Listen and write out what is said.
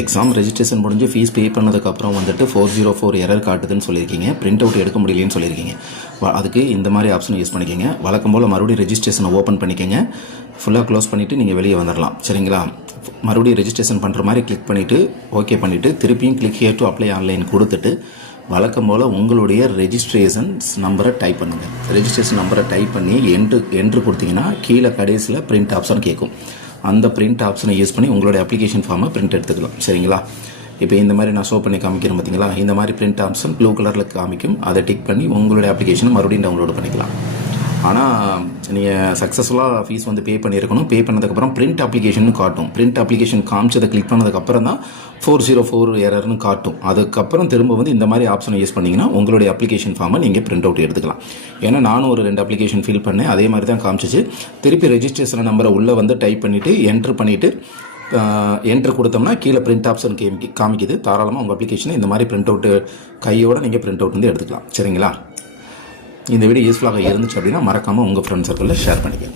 Exam registration முடிஞ்சு fees pay பண்ணதுக்கப்புறம் வந்துட்டு 404 எரர் காட்டுதுன்னு சொல்லியிருக்கீங்க. பிரிண்ட் அவுட் எடுக்க முடியலன்னு சொல்லியிருக்கீங்க. அதுக்கு இந்த மாதிரி ஆப்ஷனை யூஸ் பண்ணிக்கோங்க. வழக்கம் போல் மறுபடியும் ரெஜிஸ்ட்ரேஷனை ஓப்பன் பண்ணிக்கோங்க. ஃபுல்லாக க்ளோஸ் பண்ணிவிட்டு நீங்கள் வெளியே வந்துடலாம். சரிங்களா? மறுபடியும் ரெஜிஸ்ட்ரேஷன் பண்ணுற மாதிரி கிளிக் பண்ணிவிட்டு ஓகே பண்ணிவிட்டு திருப்பியும் click here to apply online கொடுத்துட்டு வழக்கம் போல் உங்களுடைய ரெஜிஸ்ட்ரேஷன்ஸ் நம்பரை டைப் பண்ணுங்கள். ரெஜிஸ்ட்ரேஷன் நம்பரை டைப் பண்ணி என்ட்ரு கொடுத்தீங்கன்னா கீழே கடைசியில் பிரிண்ட் ஆப்ஷன் கேட்கும். அந்த பிரிண்ட் ஆப்ஷனை யூஸ் பண்ணி உங்களுடைய அப்ளிகேஷன் ஃபார்மை பிரிண்ட் எடுத்துக்கலாம். சரிங்களா? இப்போ இந்த மாதிரி நான் ஷோ பண்ணி காமிக்கிறேன் பார்த்தீங்களா? இந்த மாதிரி பிரிண்ட் ஆப்ஷன் ப்ளூ கலரில் காமிக்கும். அதை டிக் பண்ணி உங்களுடைய அப்ளிகேஷனை மறுபடியும் டவுன்லோட் பண்ணிக்கலாம். ஆனால் நீங்கள் சக்ஸஸ்ஃபுல்லாக ஃபீஸ் வந்து பே பண்ணியிருக்கணும். பே பண்ணதுக்கப்புறம் பிரிண்ட் அப்ளிகேஷன் காட்டும். பிரிண்ட் அப்ளிகேஷன் காமிச்சதை கிளிக் பண்ணதுக்கப்புறம் தான் 404 எரர்னு காட்டும். அதுக்கப்புறம் திரும்ப வந்து இந்த மாதிரி ஆப்ஷனை யூஸ் பண்ணிங்கன்னா உங்களுடைய அப்ளிகேஷன் ஃபார்மை நீங்கள் பிரிண்ட் அவுட் எடுத்துக்கலாம். ஏன்னா நானும் ஒரு 2 அப்ளிகேஷன் ஃபில் பண்ணேன். அதே மாதிரி தான் காமிச்சிச்சு. திருப்பி ரெஜிஸ்ட்ரேஷன் நம்பரை உள்ளே வந்து டைப் பண்ணிவிட்டு என்ட்ரு பண்ணிவிட்டு என்ட்ரு கொடுத்தோம்னா கீழே பிரிண்ட் ஆப்ஷன் காமிக்குது. தாராளமாக உங்கள் அப்ளிகேஷனை இந்த மாதிரி பிரிண்ட் அவுட்டு கையோடு நீங்கள் பிரிண்ட் அவுட் வந்து எடுத்துக்கலாம். சரிங்களா? இந்த வீடியோ யூஸ்ஃபுல்லாக இருந்துச்சு அப்படின்னா மறக்காமல் உங்கள் ஃப்ரெண்ட்ஸ் சர்க்கிளில் ஷேர் பண்ணிக்கோங்க.